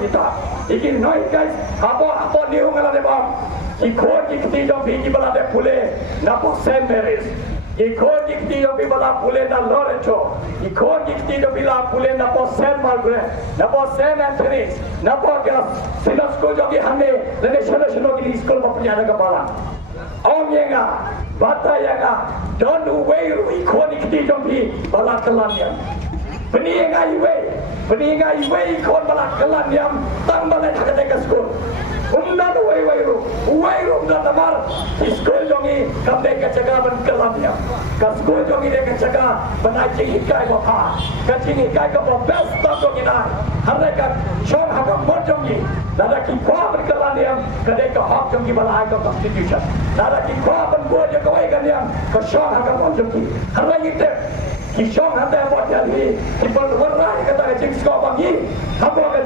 kita. Iki noi guys, apa ni ngala de bang. Ikon ikti jo biji bala de pule na po semberes. Ikon ikti jo bi bala pule na Lorenzo. Ikon ikti jo bila pule na po San Margaret. Na po San Anthony. Na po gas sinas ko jo ki hane lene shano ki school ma punya ka bala. Om yenga bata yenga don't way ikon ikti jo bi bala kalanya. Peningai way ikon bala kalanya tang bala thakade ka school. Umdan way umdan tamar school jongi kamde ka jaga ban kalamnya ka school jongi de ka jaga banai chi hikai ko pha ka chi hikai ko best ta jongi na hare ka shon ha ka mon jongi dada ki kwa ban kalamnya ka de ka hak jongi balai ko constitution dada ki kwa ban bo je ko ai ka nyam ka shon ha ka mon jongi hare ite ki shon ha ta bo ja li ki ban wan rai ka ta chi ko bang yi ha bo ka